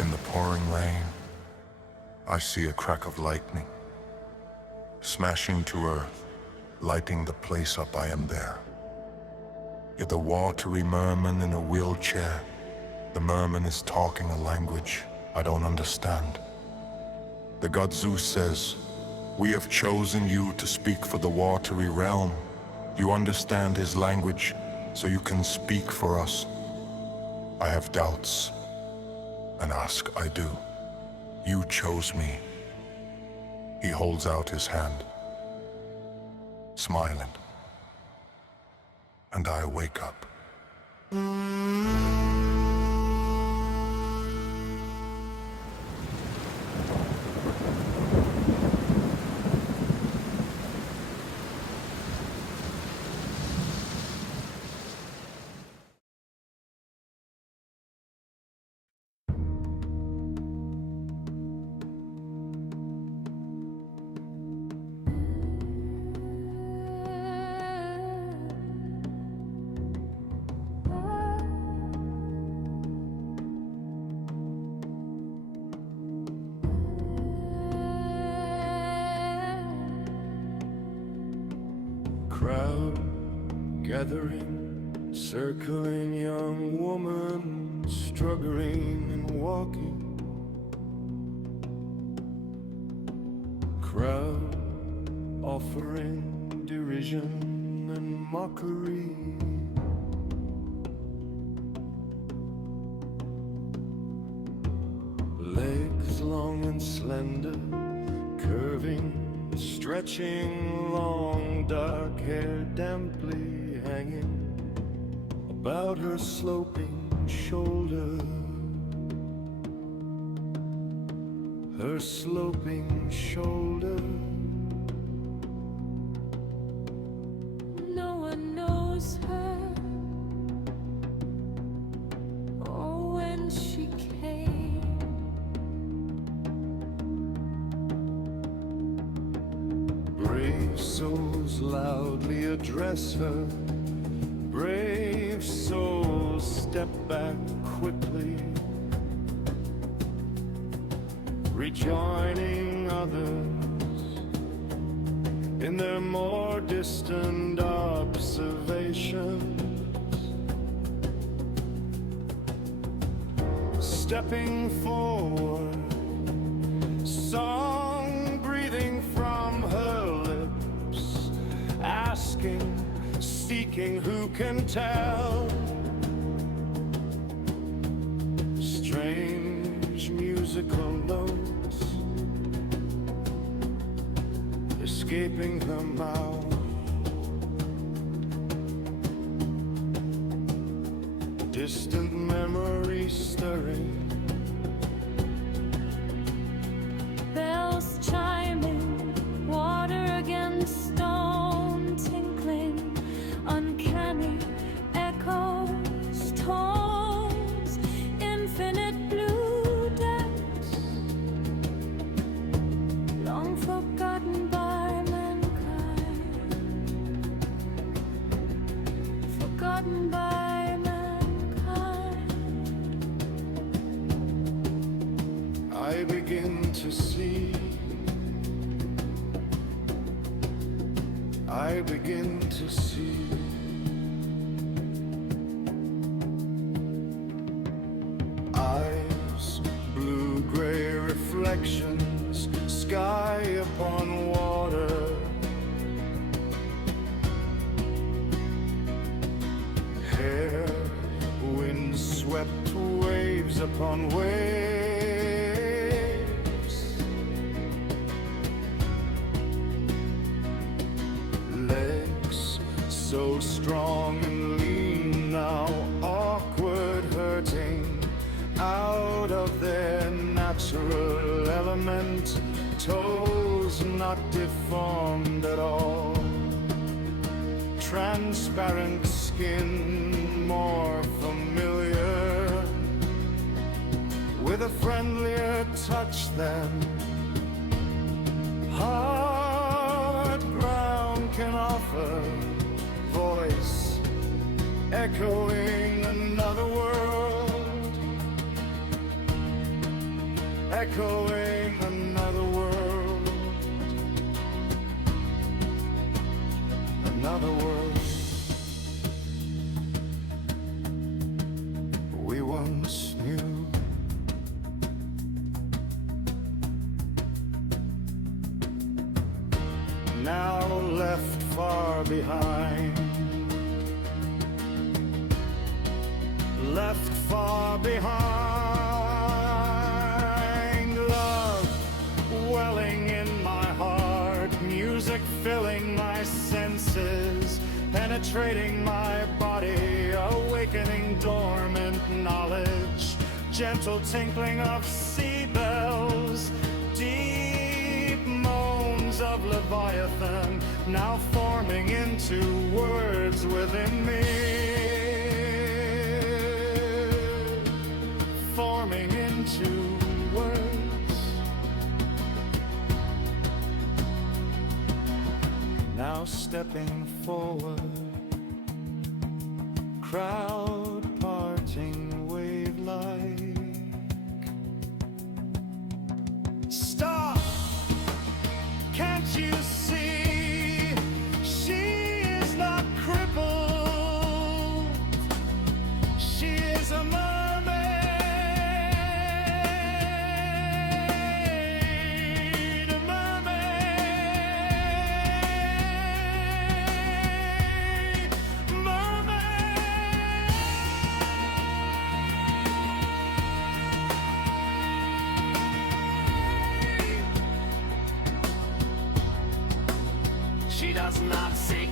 In the pouring rain, I see a crack of lightning, smashing to earth, lighting the place up. I am there. You're the watery merman in a wheelchair. The merman is talking a language I don't understand. The god Zeus says, "We have chosen you to speak for the watery realm. You understand his language, so you can speak for us." I have doubts, and ask I do. You chose me. He holds out his hand, smiling, and I wake up. Crowd gathering, circling young woman, struggling and walking. Crowd offering derision and mockery. Legs long and slender, curving, stretching, long dark hair damply hanging about her sloping shoulder. Her sloping shoulder. No one knows her or when she came. Brave souls loudly address her. Brave souls step back quickly, rejoining others in their more distant observations. Stepping forward, song breathing from her lips, asking, seeking, who can tell? Strange musical notes escaping her mouth. Distant memory stirring. Bells chiming, water against stone tinkling, uncanny echoes, tones, infinite blue depths, long forgotten by mankind, forgotten by mankind. I begin to see, I begin to see. Eyes, blue-gray reflections, sky upon water. Hair, wind-swept waves upon waves. Legs so strong and lean, now awkward, hurting, out of their natural element. Toes not deformed at all. Transparent skin more familiar, with a friendlier touch than hard ground can offer. Voice echoing another world. echoing another world, another world we once knew. Now left far behind, left far behind. Love welling in my heart, music filling my senses, penetrating my body, awakening dormant knowledge, gentle tinkling of sea bells, deep moans of Leviathan, now forming into words within me, forming into words. Now stepping forward, crowd parting wave-like. Stop! Can't you see? She is not crippled. She is a mermaid, a mermaid, mermaid. She does not seek